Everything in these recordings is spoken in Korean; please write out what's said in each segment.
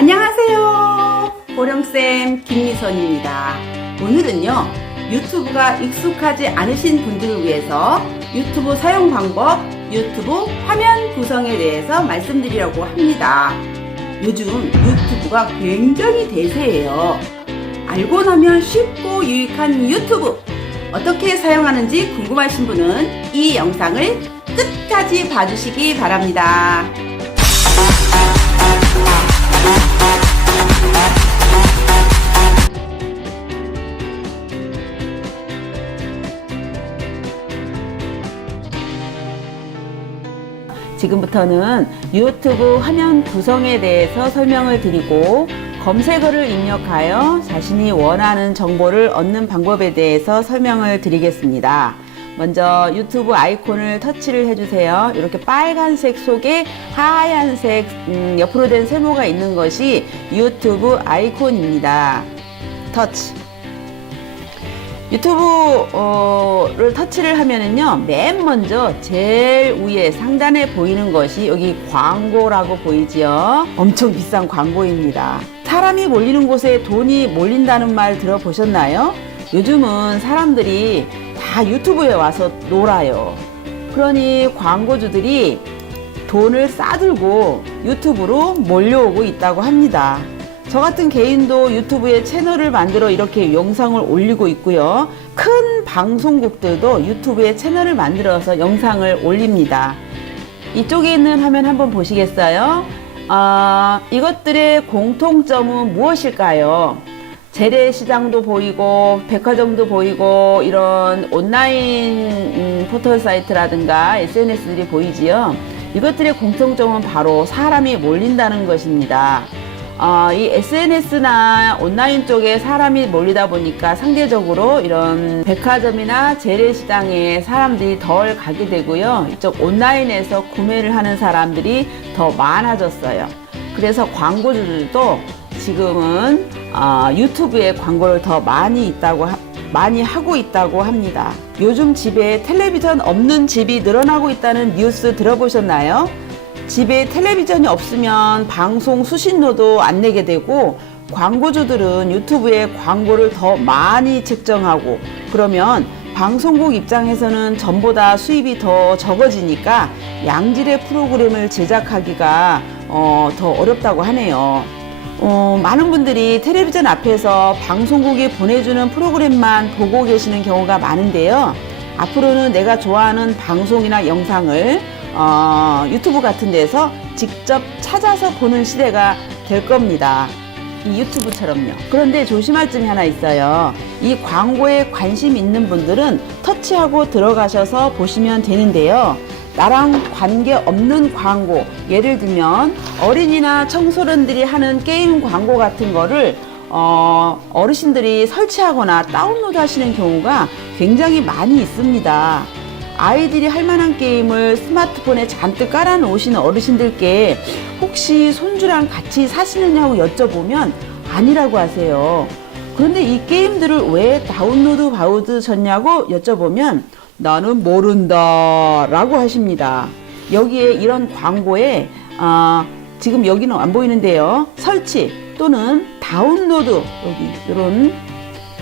안녕하세요. 보령쌤 김미선입니다. 오늘은요, 유튜브가 익숙하지 않으신 분들을 위해서 유튜브 사용 방법, 유튜브 화면 구성에 대해서 말씀드리려고 합니다. 요즘 유튜브가 굉장히 대세예요. 알고 나면 쉽고 유익한 유튜브 어떻게 사용하는지 궁금하신 분은 이 영상을 끝까지 봐주시기 바랍니다. 지금부터는 유튜브 화면 구성에 대해서 설명을 드리고 검색어를 입력하여 자신이 원하는 정보를 얻는 방법에 대해서 설명을 드리겠습니다. 먼저 유튜브 아이콘을 터치를 해주세요. 이렇게 빨간색 속에 하얀색 옆으로 된 세모가 있는 것이 유튜브 아이콘입니다. 터치. 유튜브를 터치를 하면은요, 맨 먼저 제일 위에 상단에 보이는 것이 여기 광고라고 보이지요. 엄청 비싼 광고입니다. 사람이 몰리는 곳에 돈이 몰린다는 말 들어보셨나요? 요즘은 사람들이 다 유튜브에 와서 놀아요. 그러니 광고주들이 돈을 싸들고 유튜브로 몰려오고 있다고 합니다. 저 같은 개인도 유튜브에 채널을 만들어 이렇게 영상을 올리고 있고요. 큰 방송국들도 유튜브에 채널을 만들어서 영상을 올립니다. 이쪽에 있는 화면 한번 보시겠어요? 이것들의 공통점은 무엇일까요? 재래시장도 보이고 백화점도 보이고 이런 온라인 포털 사이트라든가 SNS들이 보이지요. 이것들의 공통점은 바로 사람이 몰린다는 것입니다. 이 SNS나 온라인 쪽에 사람이 몰리다 보니까 상대적으로 이런 백화점이나 재래시장에 사람들이 덜 가게 되고요. 이쪽 온라인에서 구매를 하는 사람들이 더 많아졌어요. 그래서 광고주들도 지금은 유튜브에 광고를 더 많이 하고 있다고 합니다. 요즘 집에 텔레비전 없는 집이 늘어나고 있다는 뉴스 들어보셨나요? 집에 텔레비전이 없으면 방송 수신료도 안 내게 되고 광고주들은 유튜브에 광고를 더 많이 책정하고 그러면 방송국 입장에서는 전보다 수입이 더 적어지니까 양질의 프로그램을 제작하기가 더 어렵다고 하네요. 많은 분들이 텔레비전 앞에서 방송국이 보내주는 프로그램만 보고 계시는 경우가 많은데요. 앞으로는 내가 좋아하는 방송이나 영상을 유튜브 같은 데서 직접 찾아서 보는 시대가 될 겁니다. 이 유튜브처럼요. 그런데 조심할 점이 하나 있어요. 이 광고에 관심 있는 분들은 터치하고 들어가셔서 보시면 되는데요. 나랑 관계없는 광고, 예를 들면 어린이나 청소년들이 하는 게임 광고 같은 거를 어르신들이 설치하거나 다운로드 하시는 경우가 굉장히 많이 있습니다. 아이들이 할 만한 게임을 스마트폰에 잔뜩 깔아 놓으시는 어르신들께 혹시 손주랑 같이 사시느냐고 여쭤보면 아니라고 하세요. 그런데 이 게임들을 왜 다운로드 받으셨냐고 여쭤보면 나는 모른다 라고 하십니다. 여기에 이런 광고에 지금 여기는 안 보이는데요. 설치 또는 다운로드, 여기 이런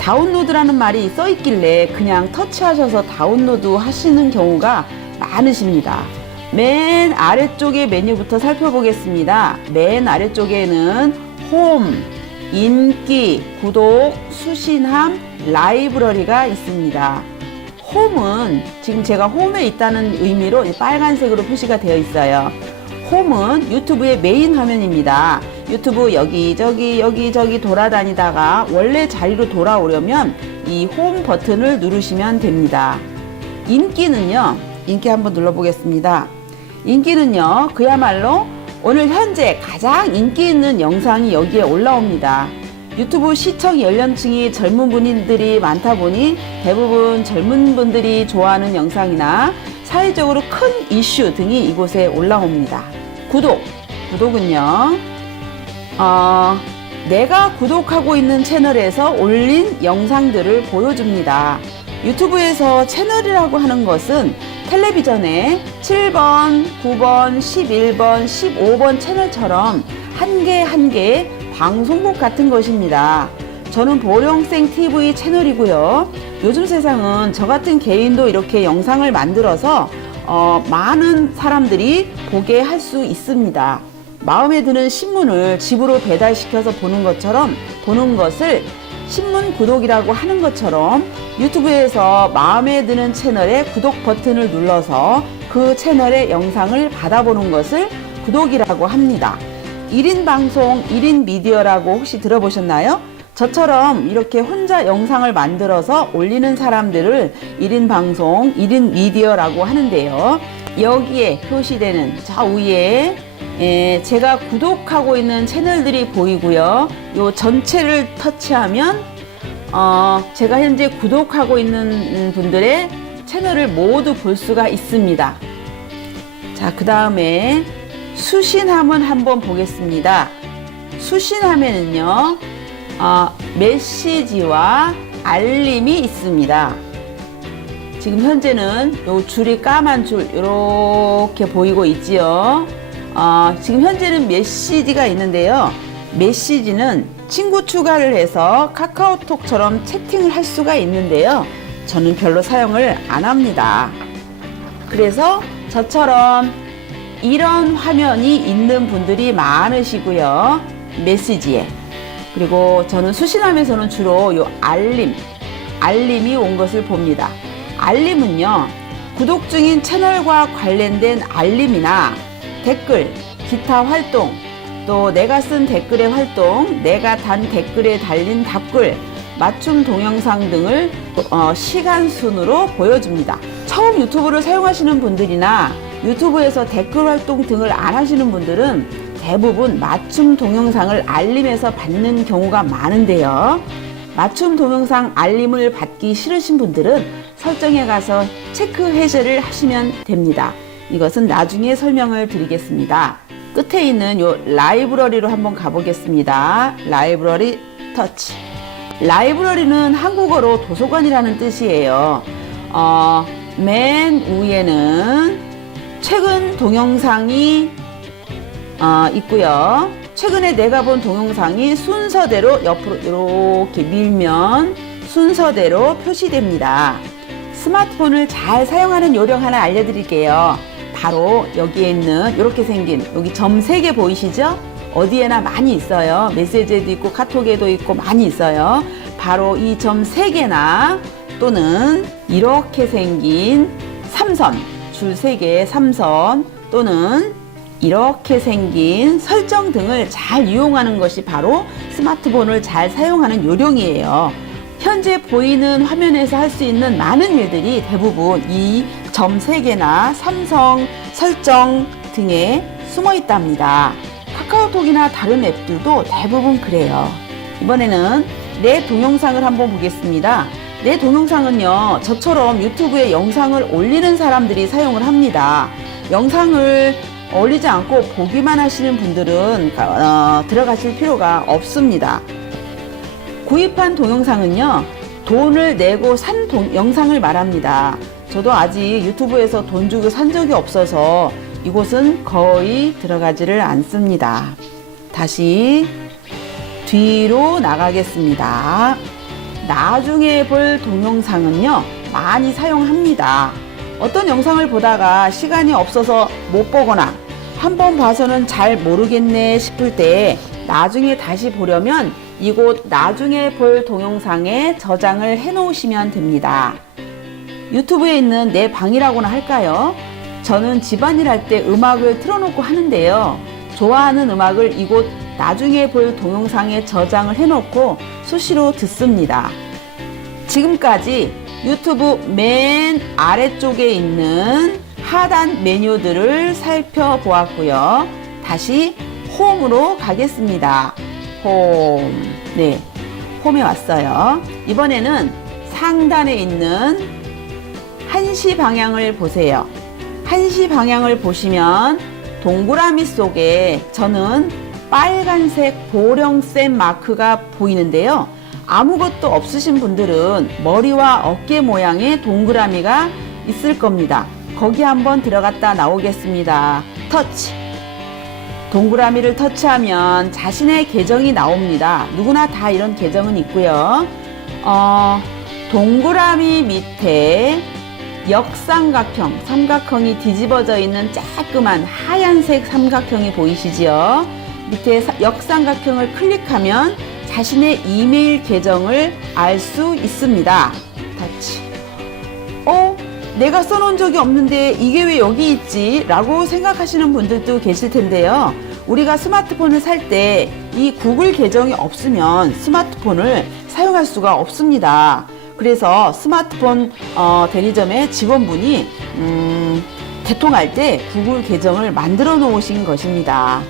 다운로드라는 말이 써 있길래 그냥 터치하셔서 다운로드 하시는 경우가 많으십니다. 맨 아래쪽의 메뉴부터 살펴보겠습니다. 맨 아래쪽에는 홈, 인기, 구독, 수신함, 라이브러리가 있습니다. 홈은 지금 제가 홈에 있다는 의미로 빨간색으로 표시가 되어 있어요. 홈은 유튜브의 메인 화면입니다. 유튜브 여기저기 돌아다니다가 원래 자리로 돌아오려면 이 홈 버튼을 누르시면 됩니다. 인기는요, 인기 한번 눌러보겠습니다. 인기는요, 그야말로 오늘 현재 가장 인기 있는 영상이 여기에 올라옵니다. 유튜브 시청 연령층이 젊은 분들이 많다 보니 대부분 젊은 분들이 좋아하는 영상이나 사회적으로 큰 이슈 등이 이곳에 올라옵니다. 구독은요, 내가 구독하고 있는 채널에서 올린 영상들을 보여줍니다. 유튜브에서 채널이라고 하는 것은 텔레비전에 7번, 9번, 11번, 15번 채널처럼 한 개 한 개의 방송국 같은 것입니다. 저는 보령생 TV 채널이고요. 요즘 세상은 저 같은 개인도 이렇게 영상을 만들어서 많은 사람들이 보게 할 수 있습니다. 마음에 드는 신문을 집으로 배달시켜서 보는 것처럼 보는 것을 신문 구독이라고 하는 것처럼 유튜브에서 마음에 드는 채널의 구독 버튼을 눌러서 그 채널의 영상을 받아보는 것을 구독이라고 합니다. 1인 방송, 1인 미디어라고 혹시 들어보셨나요? 저처럼 이렇게 혼자 영상을 만들어서 올리는 사람들을 1인 방송, 1인 미디어라고 하는데요. 여기에 표시되는 저 위에 제가 구독하고 있는 채널들이 보이고요. 요 전체를 터치하면 제가 현재 구독하고 있는 분들의 채널을 모두 볼 수가 있습니다. 자, 그 다음에 수신함은 한번 보겠습니다. 수신함에는요, 메시지와 알림이 있습니다. 지금 현재는 요 줄이 까만 줄 이렇게 보이고 있지요. 지금 현재는 메시지가 있는데요. 메시지는 친구 추가를 해서 카카오톡처럼 채팅을 할 수가 있는데요. 저는 별로 사용을 안 합니다. 그래서 저처럼 이런 화면이 있는 분들이 많으시고요. 메시지에. 그리고 저는 수신함에서는 주로 요 알림이 온 것을 봅니다. 알림은요, 구독 중인 채널과 관련된 알림이나 댓글, 기타 활동, 또 내가 쓴 댓글의 활동, 내가 단 댓글에 달린 답글, 맞춤 동영상 등을 시간 순으로 보여줍니다. 처음 유튜브를 사용하시는 분들이나 유튜브에서 댓글 활동 등을 안 하시는 분들은 대부분 맞춤 동영상을 알림에서 받는 경우가 많은데요. 맞춤 동영상 알림을 받기 싫으신 분들은 설정에 가서 체크 해제를 하시면 됩니다. 이것은 나중에 설명을 드리겠습니다. 끝에 있는 요 라이브러리로 한번 가보겠습니다. 라이브러리 터치. 라이브러리는 한국어로 도서관이라는 뜻이에요. 맨 위에는 최근 동영상이 있고요. 최근에 내가 본 동영상이 순서대로 옆으로 이렇게 밀면 순서대로 표시됩니다. 스마트폰을 잘 사용하는 요령 하나 알려드릴게요. 바로 여기에 있는 이렇게 생긴 여기 점 3개 보이시죠? 어디에나 많이 있어요. 메시지에도 있고 카톡에도 있고 많이 있어요. 바로 이 점 3개나 또는 이렇게 생긴 3선, 줄 3개의 3선 또는 이렇게 생긴 설정 등을 잘 이용하는 것이 바로 스마트폰을 잘 사용하는 요령이에요. 현재 보이는 화면에서 할 수 있는 많은 일들이 대부분 이 점 3개나 삼성 설정 등에 숨어 있답니다. 카카오톡이나 다른 앱들도 대부분 그래요. 이번에는 내 동영상을 한번 보겠습니다. 내 동영상은요, 저처럼 유튜브에 영상을 올리는 사람들이 사용을 합니다. 영상을 올리지 않고 보기만 하시는 분들은 들어가실 필요가 없습니다. 구입한 동영상은요, 돈을 내고 산 영상을 말합니다. 저도 아직 유튜브에서 돈 주고 산 적이 없어서 이곳은 거의 들어가지를 않습니다. 다시 뒤로 나가겠습니다. 나중에 볼 동영상은요, 많이 사용합니다. 어떤 영상을 보다가 시간이 없어서 못 보거나 한번 봐서는 잘 모르겠네 싶을 때 나중에 다시 보려면 이곳 나중에 볼 동영상에 저장을 해 놓으시면 됩니다. 유튜브에 있는 내 방이라고나 할까요? 저는 집안일 할 때 음악을 틀어놓고 하는데요. 좋아하는 음악을 이곳 나중에 볼 동영상에 저장을 해 놓고 수시로 듣습니다. 지금까지 유튜브 맨 아래쪽에 있는 하단 메뉴들을 살펴보았고요. 다시 홈으로 가겠습니다. 홈. 네, 홈에 왔어요. 이번에는 상단에 있는 1시 방향을 보세요. 1시 방향을 보시면 동그라미 속에 저는 빨간색 보령쌤 마크가 보이는데요. 아무것도 없으신 분들은 머리와 어깨 모양의 동그라미가 있을 겁니다. 거기 한번 들어갔다 나오겠습니다. 터치. 동그라미를 터치하면 자신의 계정이 나옵니다. 누구나 다 이런 계정은 있고요. 동그라미 밑에 역삼각형, 삼각형이 뒤집어져 있는 조그만 하얀색 삼각형이 보이시지요? 밑에 역삼각형을 클릭하면 자신의 이메일 계정을 알 수 있습니다. 터치. 내가 써놓은 적이 없는데 이게 왜 여기 있지? 라고 생각하시는 분들도 계실 텐데요. 우리가 스마트폰을 살 때 이 구글 계정이 없으면 스마트폰을 사용할 수가 없습니다. 그래서 스마트폰 대리점의 직원분이 개통할 때 구글 계정을 만들어 놓으신 것입니다.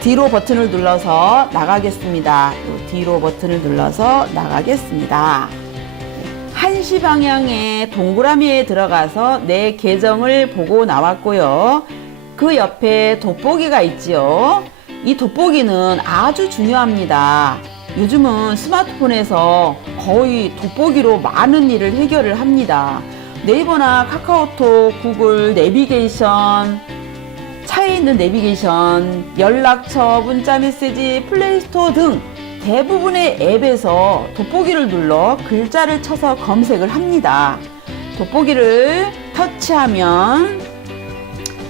뒤로 버튼을 눌러서 나가겠습니다. 뒤로 버튼을 눌러서 나가겠습니다. 한시 방향의 동그라미에 들어가서 내 계정을 보고 나왔고요. 그 옆에 돋보기가 있지요. 이 돋보기는 아주 중요합니다. 요즘은 스마트폰에서 거의 돋보기로 많은 일을 해결을 합니다. 네이버나 카카오톡, 구글, 내비게이션, 차에 있는 내비게이션, 연락처, 문자메시지, 플레이스토어 등 대부분의 앱에서 돋보기를 눌러 글자를 쳐서 검색을 합니다. 돋보기를 터치하면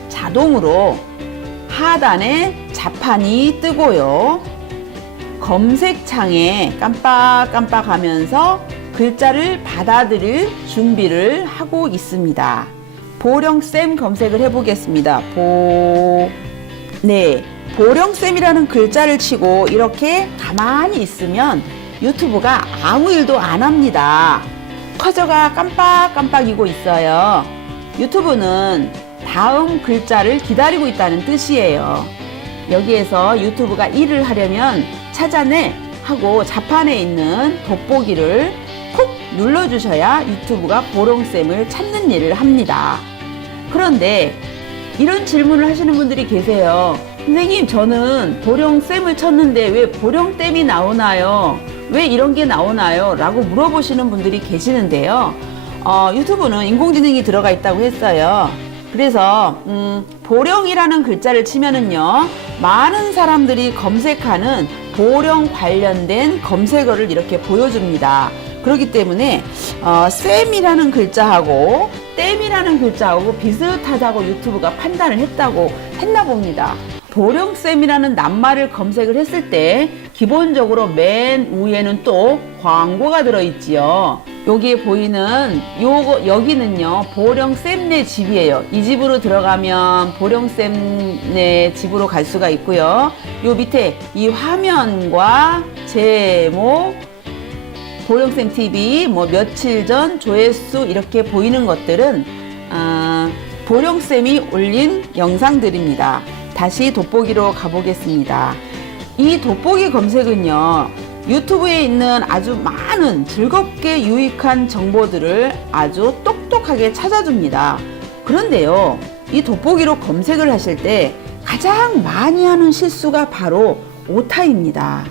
자동으로 하단에 자판이 뜨고요. 검색창에 깜빡깜빡 하면서 글자를 받아들일 준비를 하고 있습니다. 보령쌤 검색을 해보겠습니다. 보령쌤이라는 글자를 치고 이렇게 가만히 있으면 유튜브가 아무 일도 안 합니다. 커저가 깜빡깜빡이고 있어요. 유튜브는 다음 글자를 기다리고 있다는 뜻이에요. 여기에서 유튜브가 일을 하려면 찾아내 하고 자판에 있는 돋보기를 콕 눌러주셔야 유튜브가 보령쌤을 찾는 일을 합니다. 그런데 이런 질문을 하시는 분들이 계세요. 선생님, 저는 보령쌤을 쳤는데 왜 보령댐이 나오나요? 왜 이런 게 나오나요? 라고 물어보시는 분들이 계시는데요. 유튜브는 인공지능이 들어가 있다고 했어요. 그래서 보령이라는 글자를 치면은요, 많은 사람들이 검색하는 보령 관련된 검색어를 이렇게 보여줍니다. 그렇기 때문에 쌤이라는 글자하고 댐이라는 글자하고 비슷하다고 유튜브가 판단을 했나 봅니다. 보령쌤이라는 낱말을 검색을 했을 때 기본적으로 맨 위에는 또 광고가 들어있지요. 여기에 보이는 여기는요, 보령쌤네 집이에요. 이 집으로 들어가면 보령쌤네 집으로 갈 수가 있고요. 요 밑에 이 화면과 제목, 보령쌤 TV, 며칠 전 조회수 이렇게 보이는 것들은 보령쌤이 올린 영상들입니다. 다시 돋보기로 가보겠습니다. 이 돋보기 검색은요, 유튜브에 있는 아주 많은 즐겁게 유익한 정보들을 아주 똑똑하게 찾아줍니다. 그런데요, 이 돋보기로 검색을 하실 때 가장 많이 하는 실수가 바로 오타입니다.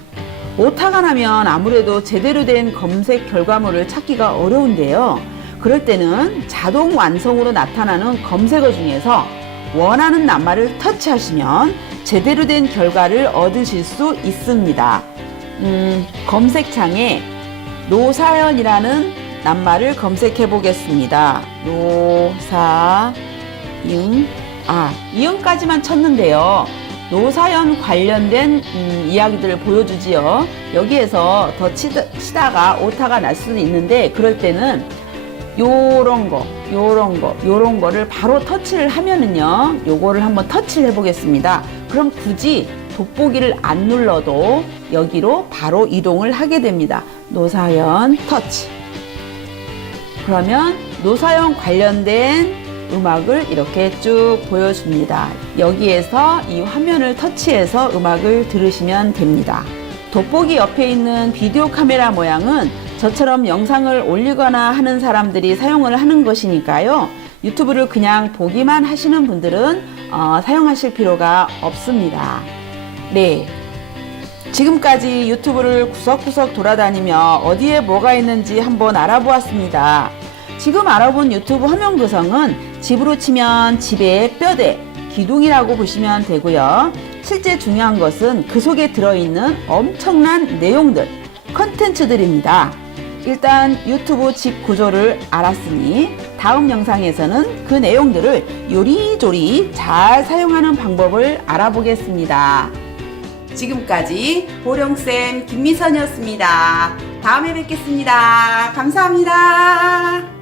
오타가 나면 아무래도 제대로 된 검색 결과물을 찾기가 어려운데요. 그럴 때는 자동 완성으로 나타나는 검색어 중에서 원하는 낱말을 터치하시면 제대로 된 결과를 얻으실 수 있습니다. 검색창에 노사연이라는 낱말을 검색해 보겠습니다. 이응까지만 쳤는데요. 노사연 관련된 이야기들을 보여주지요. 여기에서 더 치다가 오타가 날 수도 있는데, 그럴 때는 요런 거를 바로 터치를 하면은요, 요거를 한번 터치를 해보겠습니다. 그럼 굳이 돋보기를 안 눌러도 여기로 바로 이동을 하게 됩니다. 노사연 터치. 그러면 노사연 관련된 음악을 이렇게 쭉 보여줍니다. 여기에서 이 화면을 터치해서 음악을 들으시면 됩니다. 돋보기 옆에 있는 비디오 카메라 모양은 저처럼 영상을 올리거나 하는 사람들이 사용을 하는 것이니까요. 유튜브를 그냥 보기만 하시는 분들은 사용하실 필요가 없습니다. 네, 지금까지 유튜브를 구석구석 돌아다니며 어디에 뭐가 있는지 한번 알아보았습니다. 지금 알아본 유튜브 화면 구성은 집으로 치면 집의 뼈대, 기둥이라고 보시면 되고요. 실제 중요한 것은 그 속에 들어있는 엄청난 내용들, 컨텐츠들입니다. 일단 유튜브 집 구조를 알았으니 다음 영상에서는 그 내용들을 요리조리 잘 사용하는 방법을 알아보겠습니다. 지금까지 보령쌤 김미선이었습니다. 다음에 뵙겠습니다. 감사합니다.